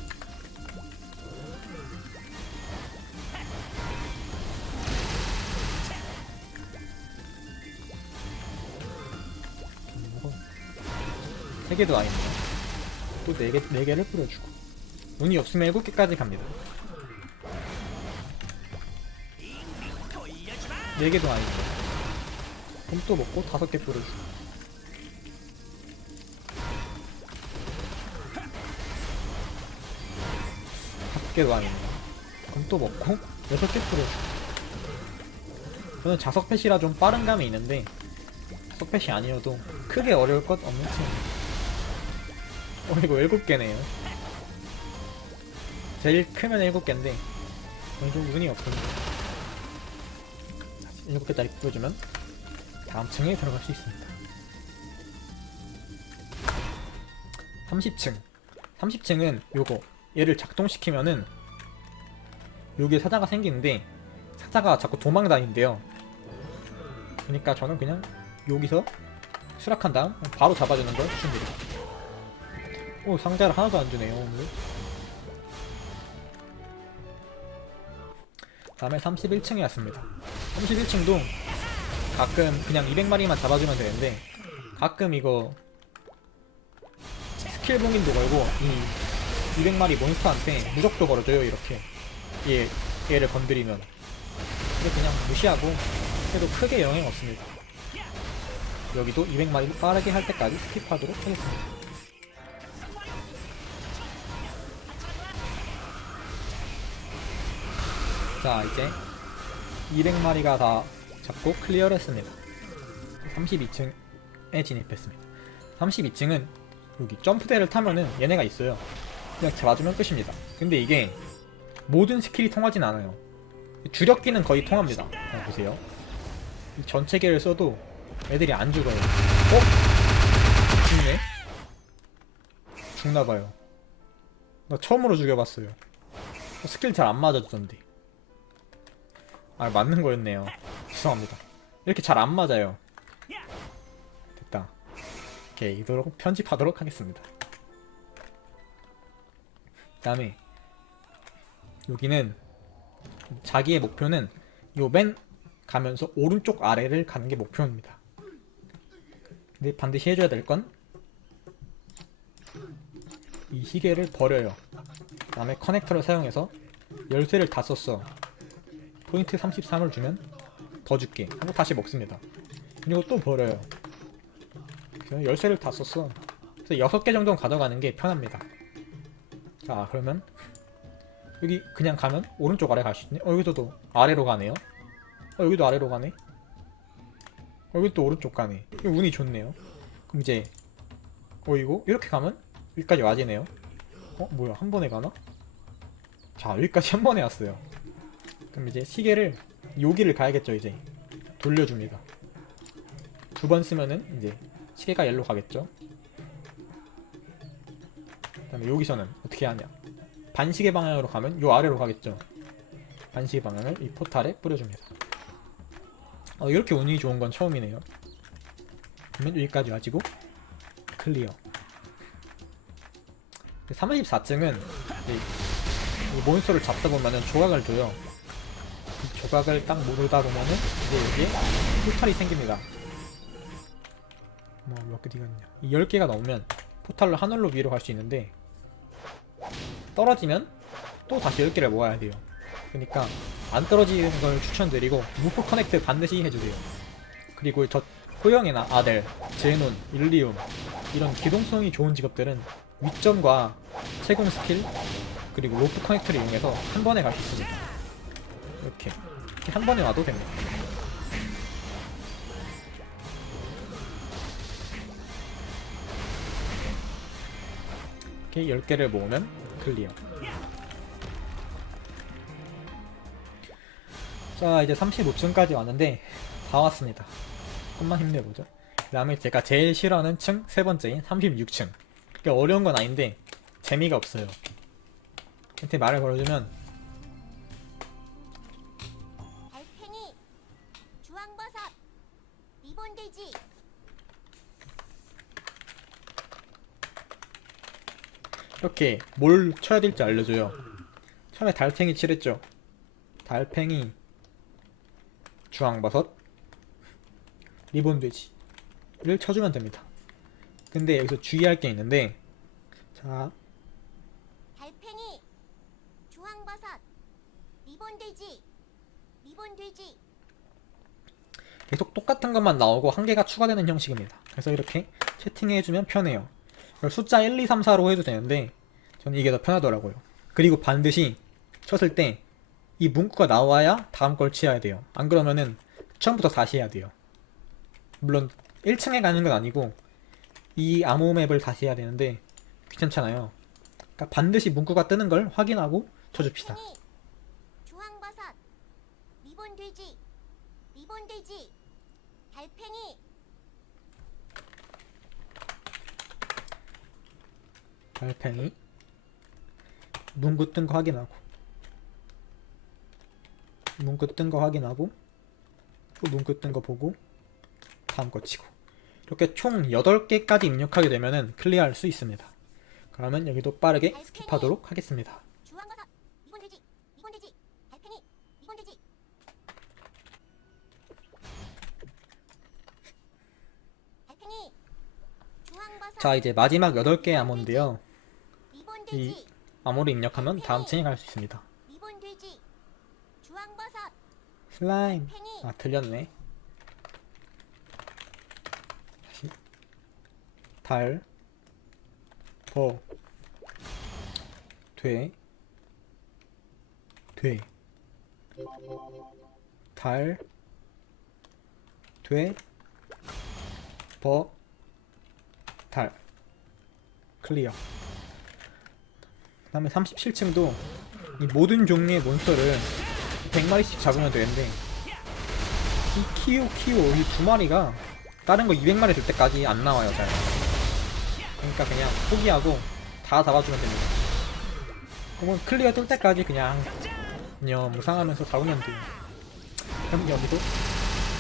세 개도 아니네요. 또 4개를 뿌려주고. 운이 없으면 7개까지 갑니다. 4개도 아니죠. 그럼 또 먹고 5개 뿌려주고. 5개도 아닙니다. 그럼 또 먹고 6개 뿌려주고. 저는 자석 펫이라 좀 빠른 감이 있는데 서팻이 아니어도 크게 어려울 것 없는 팀. 이거 7개네요. 제일 크면 7개인데 좀 운이 없군요. 7개짜리 보여주면 다음 층에 들어갈 수 있습니다. 30층 30층은 요거 얘를 작동시키면은 여기에 사자가 생기는데 사자가 자꾸 도망다닌대요. 그러니까 저는 그냥 여기서 수락한 다음 바로 잡아주는 걸 추천드립니다. 오, 상자를 하나도 안 주네요 오늘. 다음에 31층에 왔습니다. 31층도 가끔 그냥 200마리만 잡아주면 되는데 가끔 이거 스킬 봉인도 걸고 이 200마리 몬스터한테 무적도 걸어줘요. 이렇게 얘를 건드리면. 근데 그냥 무시하고 해도 크게 영향 없습니다. 여기도 200마리를 빠르게 할 때까지 스킵하도록 하겠습니다. 자, 이제 200마리가 다 잡고 클리어를 했습니다. 32층에 진입했습니다. 32층은 여기 점프대를 타면은 얘네가 있어요. 그냥 잡아주면 끝입니다. 근데 이게 모든 스킬이 통하진 않아요. 주력기는 거의 통합니다. 보세요. 이 전체계를 써도 애들이 안 죽어요. 죽네? 죽나봐요. 나 처음으로 죽여봤어요. 스킬 잘 안 맞아주던데. 아, 맞는 거였네요. 죄송합니다. 이렇게 잘 안 맞아요. 됐다. 오케이, 이도록 편집하도록 하겠습니다. 그 다음에 여기는 자기의 목표는 요 맨 가면서 오른쪽 아래를 가는 게 목표입니다. 근데 반드시 해줘야 될 건 이 시계를 버려요. 그 다음에 커넥터를 사용해서 열쇠를 다 썼어. 포인트 33을 주면 더 줄게 하고 다시 먹습니다. 그리고 또 버려요. 그래서 열쇠를 다 썼어. 그래서 6개 정도는 가져가는 게 편합니다. 자, 그러면 여기 그냥 가면 오른쪽 아래 갈 수 있네. 여기서도 아래로 가네요. 여기도 아래로 가네. 여기 또 오른쪽 가네. 운이 좋네요. 그럼 이제 이거 이렇게 가면 여기까지 와지네요. 뭐야, 한 번에 가나? 자, 여기까지 한 번에 왔어요. 그럼 이제 시계를 여기를 가야겠죠. 이제 돌려줍니다. 2번 쓰면은 이제 시계가 열로 가겠죠. 그 다음에 여기서는 어떻게 하냐, 반시계 방향으로 가면 요 아래로 가겠죠. 반시계 방향을 이 포탈에 뿌려줍니다. 이렇게 운이 좋은 건 처음이네요. 그러면 여기까지 와지고 클리어. 34층은 이 몬스터를 잡다 보면은 조각을 줘요. 이 조각을 딱 모르다 보면은 이제 여기에 포탈이 생깁니다. 몇 개 뒤갔냐? 이 10개가 넘으면 포탈로 하늘로 위로 갈 수 있는데 떨어지면 또 다시 10개를 모아야 돼요. 그러니까 안 떨어지는 걸 추천드리고 무프 커넥트 반드시 해주세요. 그리고 저 호영이나 아델, 제논, 일리움 이런 기동성이 좋은 직업들은 윗점과 채공 스킬 그리고 로프 커넥트를 이용해서 한 번에 갈 수 있습니다. 이렇게 한 번에 와도 됩니다. 이렇게 10개를 모으면 클리어. 자, 이제 35층까지 왔는데 다 왔습니다. 조금만 힘내보죠. 그 다음에 제가 제일 싫어하는 층 세 번째인 36층. 그게 어려운 건 아닌데 재미가 없어요. 한테 말을 걸어주면 달팽이, 주황버섯, 리본돼지. 이렇게 뭘 쳐야 될지 알려줘요. 처음에 달팽이 칠했죠. 달팽이, 주황버섯, 리본돼지를 쳐주면 됩니다. 근데 여기서 주의할 게 있는데, 자, 달팽이, 주황버섯, 리본돼지. 계속 똑같은 것만 나오고 한 개가 추가되는 형식입니다. 그래서 이렇게 채팅해주면 편해요. 숫자 1, 2, 3, 4로 해도 되는데 저는 이게 더 편하더라고요. 그리고 반드시 쳤을 때 이 문구가 나와야 다음 걸 치어야 돼요. 안 그러면은 처음부터 다시 해야 돼요. 물론 1층에 가는 건 아니고 이 암호 맵을 다시 해야 되는데 귀찮잖아요. 그러니까 반드시 문구가 뜨는 걸 확인하고 쳐줍시다. 달팽이, 주황버섯, 리본돼지, 리본돼지, 달팽이, 달팽이 문구 뜬 거 확인하고 문구 뜬 거 확인하고 또 문구 뜬 거 보고 다음 거 치고 이렇게 총 8개까지 입력하게 되면은 클리어할 수 있습니다. 그러면 여기도 빠르게 스킵하도록 하겠습니다. 주황버섯, 리본돼지, 리본돼지, 달팽이, 리본돼지, 달팽이, 주황버섯, 자, 이제 마지막 8개의 암호인데요. 리본돼지, 암호를 입력하면 다음 층에 갈 수 있습니다. 리본돼지, 주황버섯, 슬라임. 달팽이, 아, 틀렸네. 다시. 달, 버, 돼, 달, 돼, 버, 달. 클리어. 그 다음에 37층도 이 모든 종류의 몬스터를 100마리씩 잡으면 되는데 이 키오 이 두 마리가 다른 거 200마리 될 때까지 안 나와요, 잘. 그러니까 그냥 포기하고 다 잡아주면 됩니다. 그러면 클리어 뜰 때까지 그냥 무상하면서 잡으면 돼요. 그럼 여기도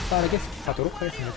빠르게 가도록 하겠습니다.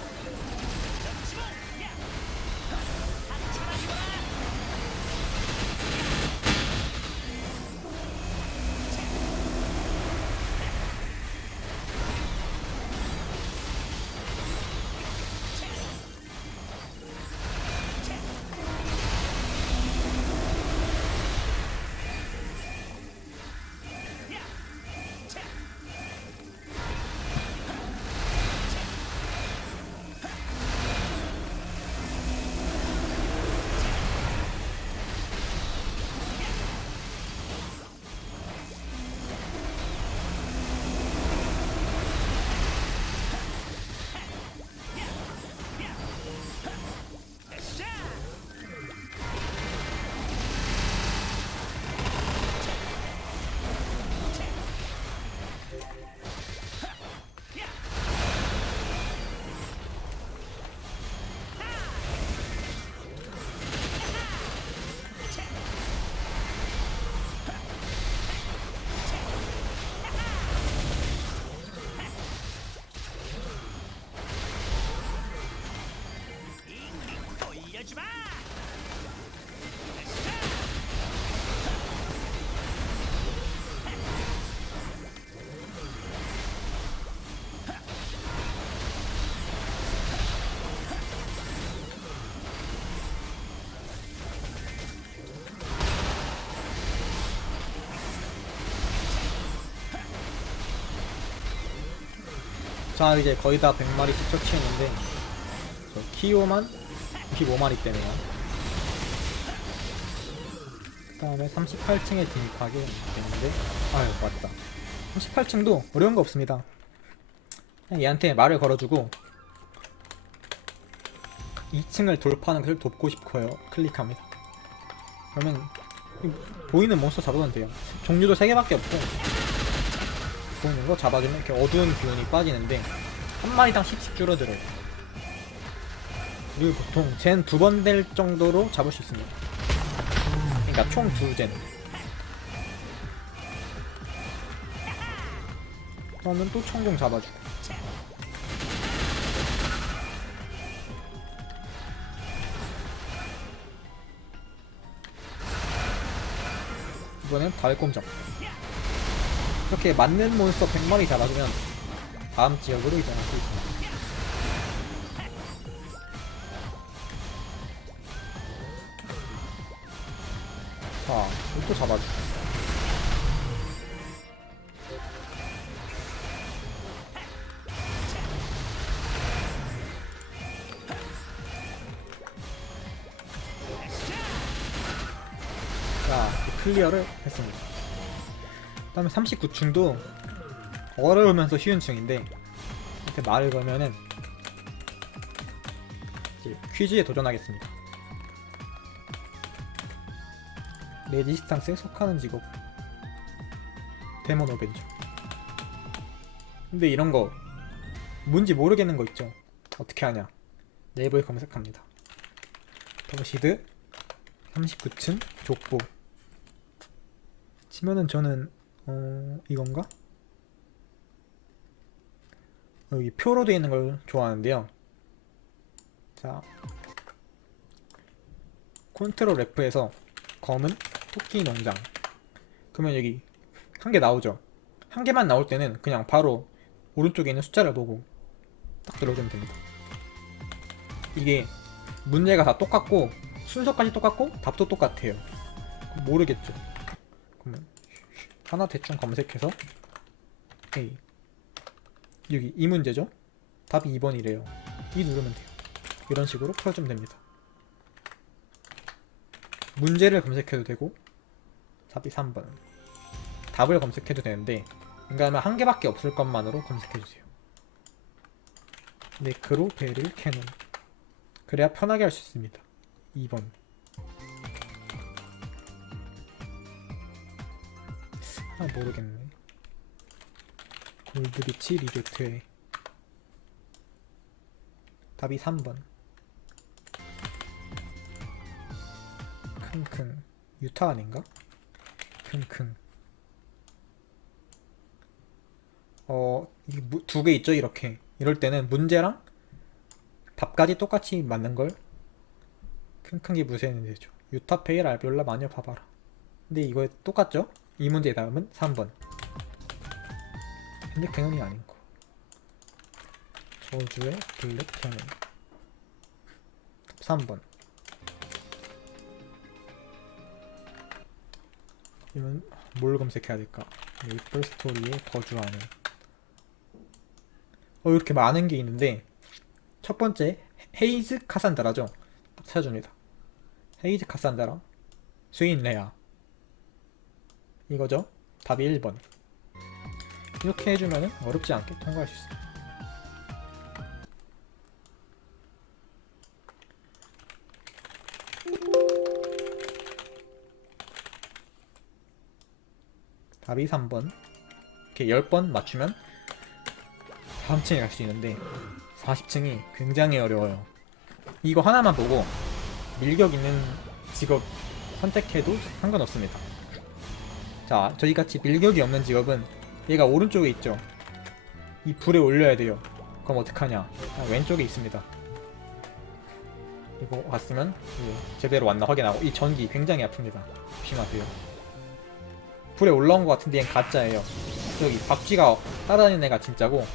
자, 이제 거의 다 100마리씩 처치했는데 저 키오만 95마리 때문에요. 그 다음에 38층에 진입하게 되는데 아유, 맞다. 38층도 어려운 거 없습니다. 그냥 얘한테 말을 걸어주고 2층을 돌파하는 것을 돕고 싶어요. 클릭합니다. 그러면 보이는 몬스터 잡으면 돼요. 종류도 3개밖에 없고 보이는 거 잡아주면 이렇게 어두운 기운이 빠지는데 한 마리당 10씩 줄어들어요. 그리고 보통 젠 2번 될 정도로 잡을 수 있습니다. 그러니까 총 2젠. 그러면 또 청공 잡아주고. 이번엔 달콤 잡고. 이렇게 맞는 몬스터 100마리 잡아주면 다음 지역으로 이동할 수 있습니다. 자, 이거 또 잡아주고. 자, 클리어를 했습니다. 그 다음에 39층도 어려우면서 쉬운 층인데 이렇게 말을 걸면은 이제 퀴즈에 도전하겠습니다. 레지스탕스에 속하는 직업 데몬 어벤져. 근데 이런 거 뭔지 모르겠는 거 있죠. 어떻게 하냐? 네이버에 검색합니다. 더시드 39층 족보 치면은 저는 이건가? 여기 표로 되어 있는 걸 좋아하는데요. 자, 컨트롤 F에서 검은 토끼 농장. 그러면 여기 한 개 나오죠. 한 개만 나올 때는 그냥 바로 오른쪽에 있는 숫자를 보고 딱 들어주면 됩니다. 이게 문제가 다 똑같고 순서까지 똑같고 답도 똑같아요. 모르겠죠. 그러면 하나 대충 검색해서 A, 여기 이 문제죠. 답이 2번이래요. 이 누르면 돼요. 이런 식으로 풀어주면 됩니다. 문제를 검색해도 되고 답이 3번, 답을 검색해도 되는데 인간은 한 개밖에 없을 것만으로 검색해주세요. 네크로, 베릴, 캐논. 그래야 편하게 할 수 있습니다. 2번. 모르겠네. 골드비치 리조트에 답이 3번. 킁킁. 유타 아닌가? 킁킁. 이게 두 개 있죠, 이렇게. 이럴 때는 문제랑 답까지 똑같이 맞는 걸 킁킁이 무시하면 되죠. 유타, 페일, 알비올라, 마녀, 바바라. 근데 이거 똑같죠? 이 문제의 다음은 3번. 근데 캐논이 아닌 거. 저주의 블랙 캐논. 3번. 이건 뭘 검색해야 될까? 메이플 스토리에 거주하는. 이렇게 많은 게 있는데 첫 번째 헤이즈 카산드라죠. 딱 찾아줍니다. 헤이즈 카산드라, 스윈 레아. 이거죠. 답이 1번. 이렇게 해주면은 어렵지 않게 통과할 수 있어요. 답이 3번. 이렇게 10번 맞추면 다음 층에 갈 수 있는데 40층이 굉장히 어려워요. 이거 하나만 보고 밀격 있는 직업 선택해도 상관없습니다. 자, 저희같이 밀격이 없는 직업은 얘가 오른쪽에 있죠. 이 불에 올려야 돼요. 그럼 어떡하냐? 왼쪽에 있습니다. 이거 왔으면 제대로 왔나 확인하고. 이 전기 굉장히 아픕니다. 조심하세요. 불에 올라온 것 같은데 얘는 가짜예요. 저기 박쥐가 따라다니는 애가 진짜고,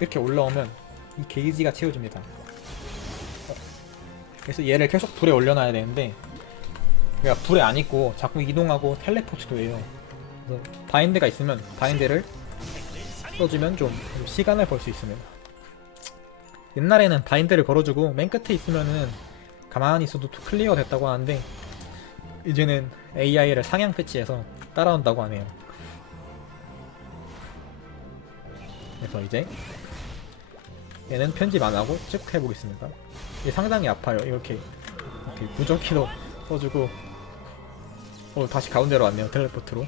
이렇게 올라오면 이 게이지가 채워집니다. 그래서 얘를 계속 불에 올려놔야 되는데 얘가 불에 안 있고 자꾸 이동하고 텔레포트도 해요. 그래서 바인드가 있으면 바인드를 써주면 좀 시간을 벌 수 있습니다. 옛날에는 바인드를 걸어주고 맨 끝에 있으면은 가만히 있어도 클리어 됐다고 하는데 이제는 AI를 상향 패치해서 따라온다고 하네요. 그래서 이제 얘는 편집 안 하고 쭉 해보겠습니다. 이게 상당히 아파요. 이렇게 무적기도 써주고. 다시 가운데로 왔네요. 텔레포트로.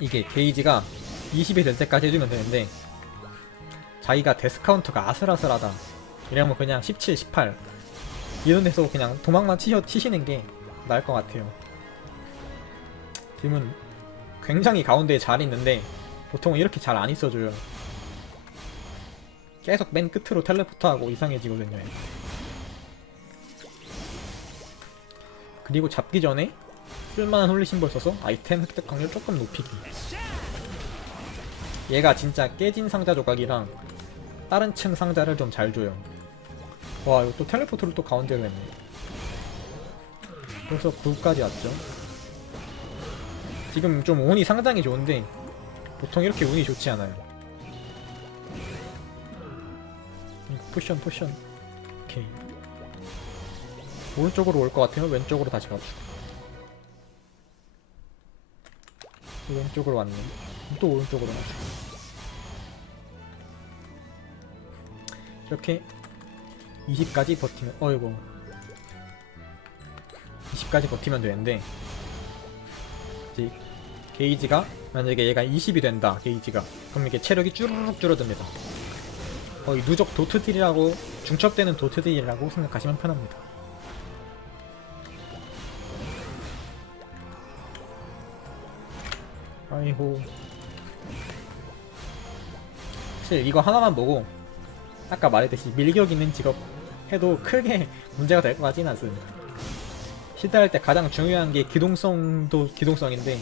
이게 게이지가 20이 될 때까지 해주면 되는데 자기가 데스카운트가 아슬아슬하다 이러면 그냥 17, 18 이런 데서 그냥 도망만 치시는 게 나을 것 같아요. 지금은 굉장히 가운데에 잘 있는데 보통은 이렇게 잘 안 있어줘요. 계속 맨 끝으로 텔레포트하고 이상해지거든요. 그리고 잡기 전에 쓸만한 홀리 심벌 써서 아이템 획득 확률 조금 높이기. 얘가 진짜 깨진 상자 조각이랑 다른 층 상자를 좀 잘 줘요. 와, 이거 또 텔레포트를 또 가운데로 했네. 그래서 9까지 왔죠. 지금 좀 운이 상당히 좋은데 보통 이렇게 운이 좋지 않아요. 포션. 오케이. 오른쪽으로 올 것 같으면 왼쪽으로 다시 가주고. 왼쪽으로 왔네. 또 오른쪽으로 가주고. 이렇게 20까지 버티면 어이구 20까지 버티면 되는데 이제 게이지가 만약에 얘가 20이 된다 게이지가 그럼 이게 체력이 쭈르륵 줄어듭니다. 거의 누적 도트딜이라고 중첩되는 도트딜이라고 생각하시면 편합니다. 아이고 사실 이거 하나만 보고 아까 말했듯이 밀격 있는 직업 해도 크게 문제가 될 것 같지는 않습니다. 시드할 때 가장 중요한 게 기동성도 기동성인데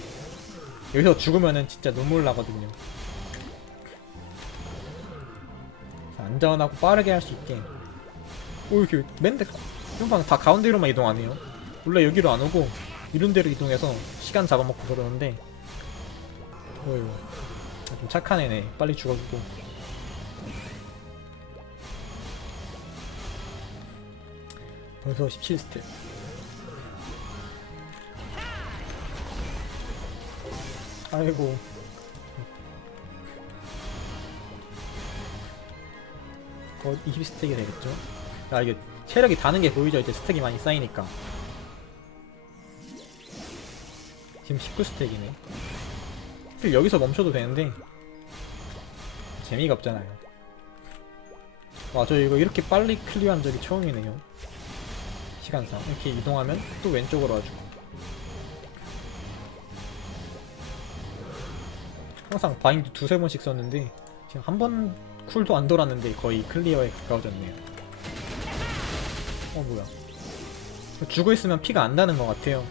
여기서 죽으면은 진짜 눈물 나거든요. 안전하고 빠르게 할 수 있게 이렇게 맨날 금방 다 가운데로만 이동하네요. 원래 여기로 안 오고 이런 데로 이동해서 시간 잡아먹고 그러는데 어휴 좀 착한 애네. 빨리 죽어주고 벌써 17스텝. 아이고 거 20스택이 되겠죠? 아 이게 체력이 다는 게 보이죠? 이제 스택이 많이 쌓이니까. 지금 19스택이네. 사실 여기서 멈춰도 되는데 재미가 없잖아요. 와 저 이거 이렇게 빨리 클리어한 적이 처음이네요. 시간상 이렇게 이동하면 또 왼쪽으로 와주고 항상 바인드 두세 번씩 썼는데 지금 한 번 쿨도 안 돌았는데 거의 클리어에 가까워졌네요. 뭐야 죽어있으면 피가 안 나는 것 같아요.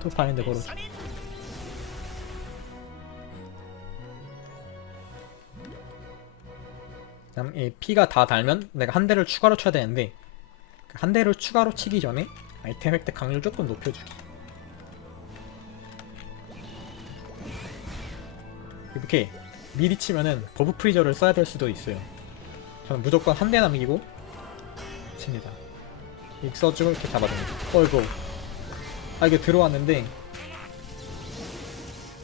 또 바인드 걸어 그다음 피가 다 달면 내가 한 대를 추가로 쳐야 되는데 한 대를 추가로 치기 전에 아이템 획득 강률 조금 높여주기. 이렇게 미리 치면은 버프 프리저를 써야 될 수도 있어요. 저는 무조건 한 대 남기고 칩니다. 이렇게 써주고 이렇게 잡아줍니다. 어이구 이게 들어왔는데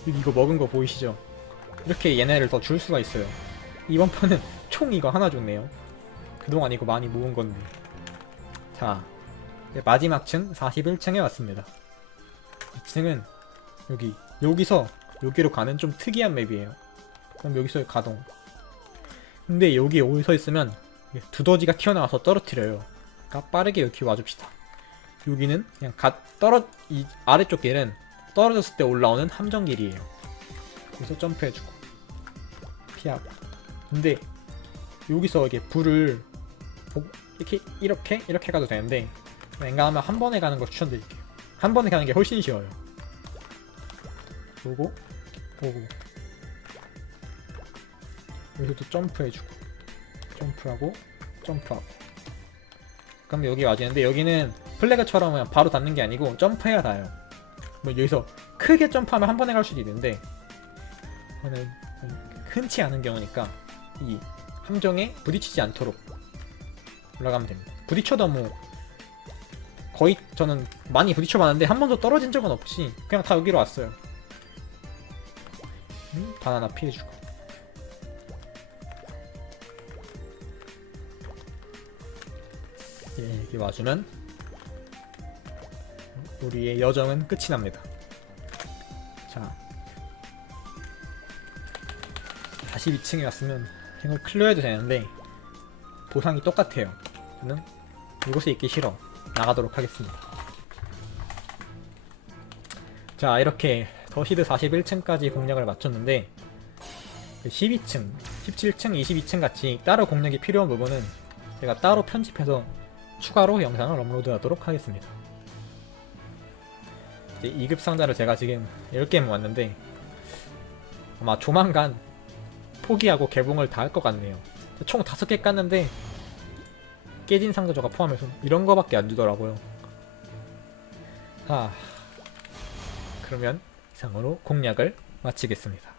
이거 먹은 거 보이시죠? 이렇게 얘네를 더 줄 수가 있어요. 이번 판은 총 이거 하나 줬네요. 그동안 이거 많이 모은 건데. 자 마지막 층 41층에 왔습니다. 이 층은 여기서 여기로 가는 좀 특이한 맵이에요. 그럼 여기서 가동. 근데 여기 서 있으면 두더지가 튀어나와서 떨어뜨려요. 그러니까 빠르게 여기 와줍시다. 여기는 그냥 이 아래쪽 길은 떨어졌을 때 올라오는 함정길이에요. 여기서 점프해주고 피하고. 근데 여기서 이게 불을 이렇게 가도 되는데 왠가하면 한 번에 가는 걸 추천드릴게요. 한 번에 가는 게 훨씬 쉬워요. 보고 여기서도 점프해주고 점프하고 그럼 여기 와지는데 여기는 플래그처럼 그냥 바로 닿는 게 아니고 점프해야 닿아요. 뭐 여기서 크게 점프하면 한 번에 갈 수도 있는데 저는 흔치 않은 경우니까 이 함정에 부딪히지 않도록 올라가면 됩니다. 부딪혀도 뭐 거의 저는 많이 부딪혀봤는데 한 번도 떨어진 적은 없이 그냥 다 여기로 왔어요. 바나나 피해주고 이렇게 와주면 우리의 여정은 끝이 납니다. 자 42층에 왔으면 이걸 클리어해도 되는데 보상이 똑같아요. 저는 이곳에 있기 싫어 나가도록 하겠습니다. 자 이렇게 더시드 41층까지 공략을 마쳤는데 12층, 17층, 22층 같이 따로 공략이 필요한 부분은 제가 따로 편집해서 추가로 영상을 업로드하도록 하겠습니다. 이제 2급 상자를 제가 지금 10개 모았는데 아마 조만간 포기하고 개봉을 다 할 것 같네요. 총 5개 깠는데 깨진 상자조가 포함해서 이런 거밖에 안 주더라고요. 그러면 이상으로 공략을 마치겠습니다.